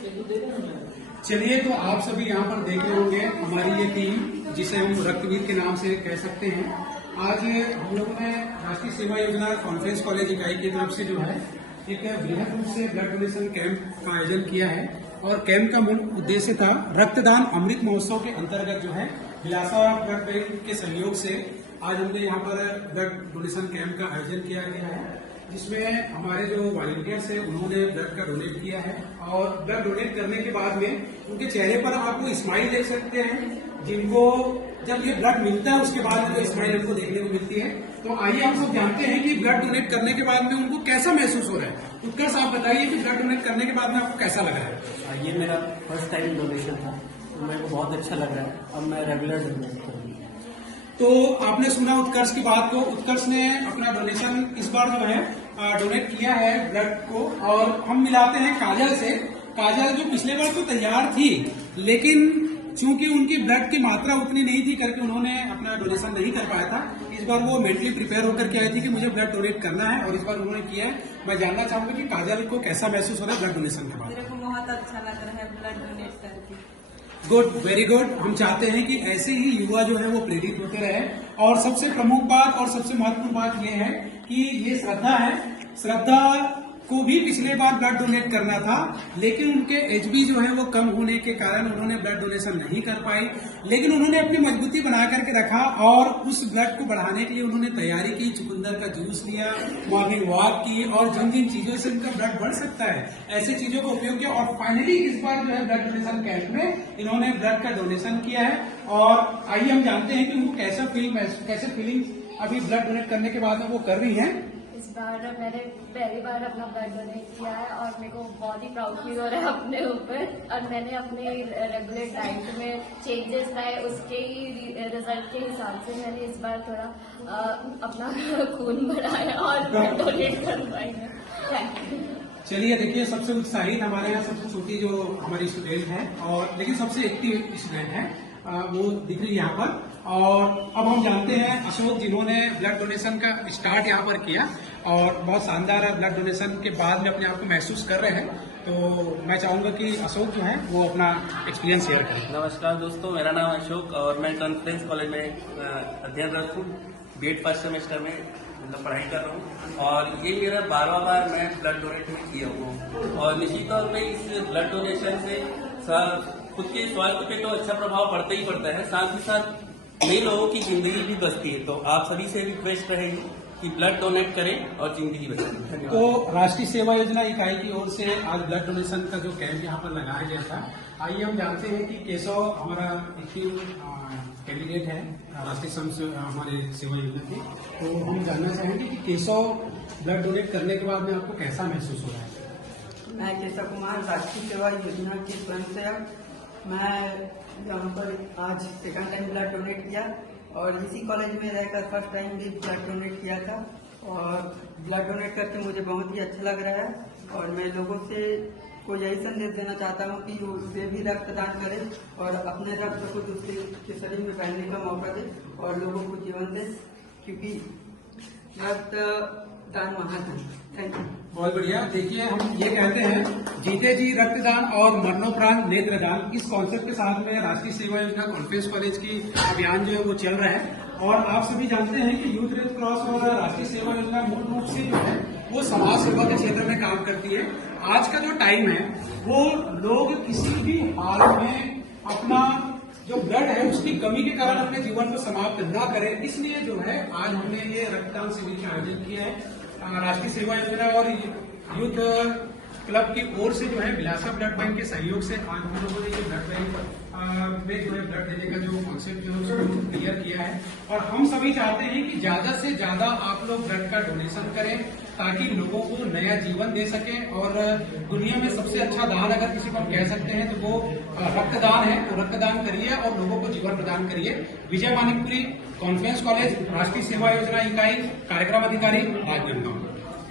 चलिए, तो आप सभी यहाँ पर देख रहे होंगे हमारी ये टीम, जिसे हम रक्तवीर के नाम से कह सकते हैं। आज हम लोगों ने राष्ट्रीय सेवा योजना कॉन्फ्रेंस कॉलेज इकाई की तरफ से जो है एक बृहद रूप से ब्लड डोनेशन कैंप का आयोजन किया है। और कैंप का मूल उद्देश्य था रक्तदान अमृत महोत्सव के अंतर्गत जो है बिलासा ब्लड बैंक के सहयोग से आज हमने यहाँ पर ब्लड डोनेशन कैंप का आयोजन किया गया है, जिसमें हमारे जो वॉलंटियर्स हैं उन्होंने ब्लड का डोनेट किया है। और ब्लड डोनेट करने के बाद में उनके चेहरे पर आपको स्माइल देख सकते हैं, जिनको जब ये ब्लड मिलता है उसके बाद में जो स्माइल हमको देखने को मिलती है। तो आइए हम सब जानते हैं कि ब्लड डोनेट करने के बाद में उनको कैसा महसूस हो रहा है। उत्कर्ष, आप बताइए कि ब्लड डोनेट करने के बाद में आपको कैसा लग रहा है। ये मेरा फर्स्ट टाइम डोनेशन था, तो मेरे को बहुत अच्छा लग रहा है। अब मैं रेगुलर डोनेट करूँगा। तो आपने सुना उत्कर्ष की बात को। उत्कर्ष ने अपना डोनेशन इस बार जो है डोनेट किया है ब्लड को, और हम मिलाते हैं काजल से। काजल जो पिछले बार तो तैयार थी, लेकिन चूंकि उनकी ब्लड की मात्रा उतनी नहीं थी करके उन्होंने अपना डोनेशन नहीं कर पाया था। इस बार वो मेंटली प्रिपेयर होकर के आई थी कि मुझे ब्लड डोनेट करना है, और इस बार उन्होंने किया है। मैं जानना चाहूंगा कि काजल को कैसा महसूस हो रहा है ब्लड डोनेशन के बाद। मेरे को बहुत अच्छा लग रहा है ब्लड डोनेट करके। Good, very good. हम चाहते हैं कि ऐसे ही युवा जो है वो प्रेरित होते रहे। और सबसे प्रमुख बात और सबसे महत्वपूर्ण बात यह है कि ये श्रद्धा है। श्रद्धा को भी पिछले बार ब्लड डोनेट करना था, लेकिन उनके एचबी जो है वो कम होने के कारण उन्होंने ब्लड डोनेशन नहीं कर पाई। लेकिन उन्होंने अपनी मजबूती बना करके रखा, और उस ब्लड को बढ़ाने के लिए उन्होंने तैयारी की। चुकंदर का जूस लिया, मॉर्निंग वॉक की, और जिन जिन चीजों से उनका ब्लड बढ़ सकता है ऐसी चीजों का उपयोग किया। और फाइनली इस बार जो है ब्लड डोनेशन कैंप में इन्होंने ब्लड का डोनेशन किया है। और आइए हम जानते हैं कि उनको कैसे फीलिंग अभी ब्लड डोनेट करने के बाद में वो कर रही है। इस बार मैंने पहली बार अपना ब्लड डोनेट किया है, और मेरे को बहुत ही प्राउड फील हो रहा है अपने ऊपर। और मैंने अपने रेगुलर डाइट में चेंजेस लाए, उसके ही रिजल्ट के हिसाब से मैंने इस बार थोड़ा अपना खून बढ़ाया और ब्लड डोनेट कर पाई है। Thank you. चलिए, देखिए, सबसे उत्साहित हमारे यहाँ सबसे छोटी जो हमारी स्टूडेंट है, और लेकिन सबसे एक्टिव स्टूडेंट है, वो दिख रही है यहाँ पर। और अब हम जानते हैं अशोक, जिन्होंने ब्लड डोनेशन का स्टार्ट यहाँ पर किया, और बहुत शानदार ब्लड डोनेशन के बाद में अपने आप को महसूस कर रहे हैं। तो मैं चाहूंगा कि अशोक जो है वो अपना एक्सपीरियंस शेयर करें। नमस्कार दोस्तों, मेरा नाम अशोक और मैं कॉन्फ्रेंस कॉलेज में अध्ययनरत हूँ। बीएड फर्स्ट सेमेस्टर में मतलब पढ़ाई कर रहा हूँ, और ये मेरा 12वां बार मैं ब्लड डोनेट में किया हूँ। और निश्चित तौर पर इस ब्लड डोनेशन से खुद के स्वास्थ्य पे तो अच्छा प्रभाव पड़ता ही पड़ता है, साथ ही साथ कई लोगों की जिंदगी भी बचती है। तो आप सभी से रिक्वेस्ट रहेगी कि ब्लड डोनेट करें और जिंदगी बचाएं। तो राष्ट्रीय सेवा योजना इकाई की ओर से आज ब्लड डोनेशन का जो कैंप यहाँ पर लगाया गया था, आइए हम जानते हैं कि केशव हमारा कैंडिडेट है राष्ट्रीय हमारे सेवा योजना की। तो हम जानना चाहेंगे कि केशव, ब्लड डोनेट करने के बाद में आपको कैसा महसूस हो रहा है। मैं केशव कुमार, राष्ट्रीय सेवा योजना की स्वयंसेवक। मैं यहाँ पर आज सेकंड टाइम ब्लड डोनेट किया, और इसी कॉलेज में रहकर फर्स्ट टाइम भी ब्लड डोनेट किया था। और ब्लड डोनेट करके मुझे बहुत ही अच्छा लग रहा है, और मैं लोगों से को यही संदेश देना चाहता हूँ कि वे भी रक्तदान करें और अपने रक्त को दूसरे के शरीर में पहनने का मौका दे और लोगों को जीवन दे, क्योंकि रक्तदान महान है। Thank you. बहुत बढ़िया। देखिए, हम ये कहते हैं जीते जी रक्तदान और मरणोपरांत नेत्रदान, इस कॉन्सेप्ट के साथ में राष्ट्रीय सेवा योजना कॉन्फ्रेंस कॉलेज की अभियान जो है वो चल रहा है। और आप सभी जानते हैं कि यूथ रेड क्रॉस और राष्ट्रीय सेवा योजना मूल रूप से जो है वो समाज सेवा के क्षेत्र में काम करती है। आज का जो टाइम है वो लोग किसी भी हाल में अपना जो ब्लड है उसकी कमी के कारण अपने जीवन को समाप्त न करें, इसलिए जो है आज हमने ये रक्तदान शिविर का आयोजन किया है। राष्ट्रीय सेवा योजना और यूथ क्लब की ओर से जो है बिलासा ब्लड बैंक के सहयोग से आज हम लोगों ने ये ब्लड बैंक में जो है ब्लड देने का जो कॉन्सेप्ट जो है उसको क्लियर किया है। और हम सभी चाहते हैं कि ज्यादा से ज्यादा आप लोग ब्लड का डोनेशन करें, ताकि लोगों को नया जीवन दे सकें। और दुनिया में सबसे अच्छा दान अगर किसी को हम कह सकते हैं तो वो रक्तदान है। तो रक्तदान करिए और लोगों को जीवन प्रदान करिए। विजय मानिकपुरी, कॉन्फ्रेंस कॉलेज, राष्ट्रीय सेवा योजना इकाई, कार्यक्रम अधिकारी, राजनांदगांव।